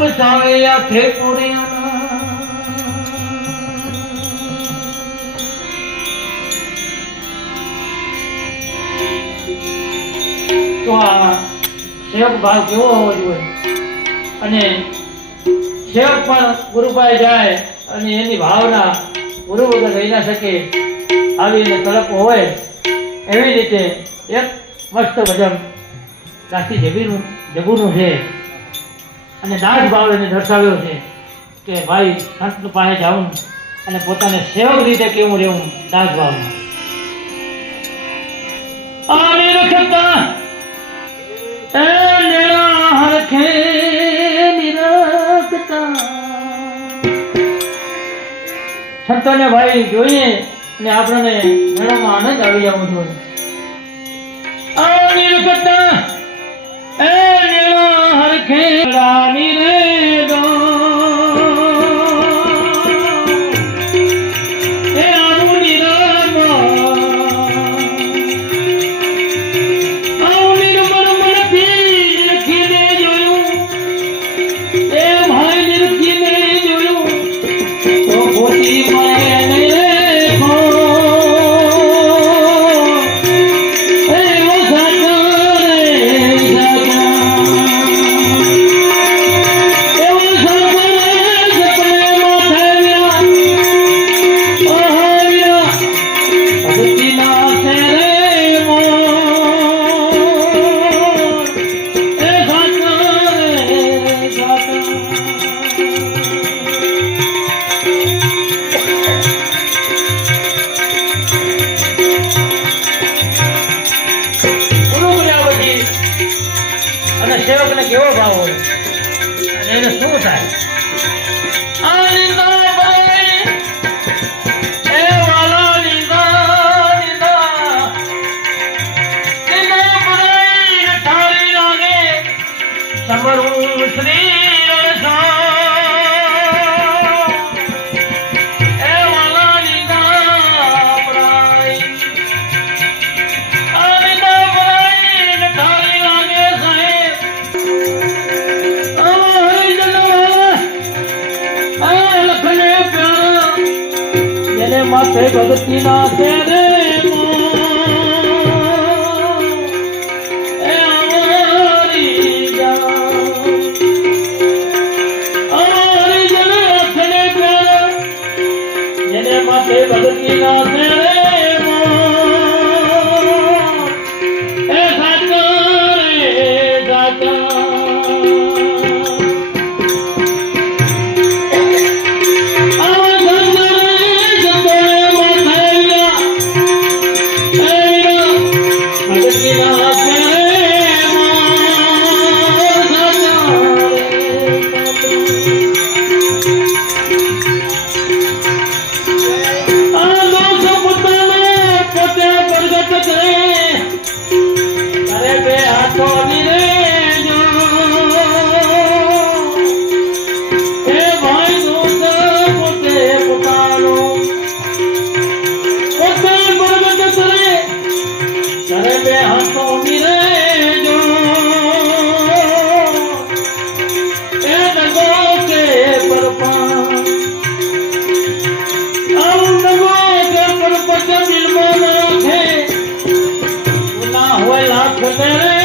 અને ઉપસાવે આખે તો આ સેવક ભાવ કેવો હોવો જોઈએ? અને સેવક પણ ગુરુભાઈ જાય અને એની ભાવના ગુરુ વગર રહી ના શકે આવી એને તડપ હોય, એવી રીતે એક મસ્ત ભજન કાશી જબીનું જબુનું છે. અને દાસ ભાવ એને દર્શાવ્યો છે કે ભાઈ સંત પાસે જાઉં અને પોતાને સેવક રીતે કેવું રહેવું દાસ ભાવમાં. સંતોને ભાઈ જોઈએ ને આપણને મેળામાં આનંદ આવી જવો જોઈએ. நீர் કેવો ભાવ હોય? અને એને શું થાય? Say, brother, do not get it. Amen.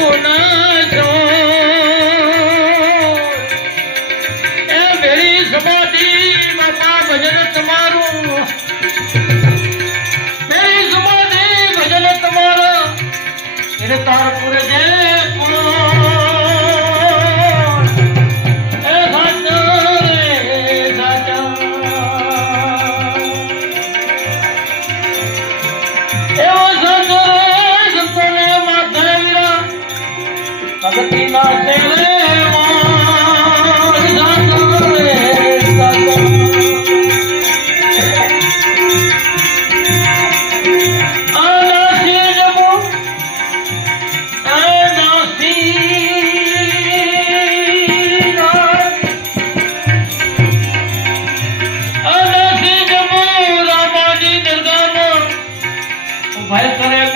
போனா 我也是。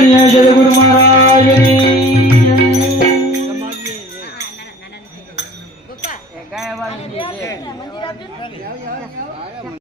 જ્ઞાની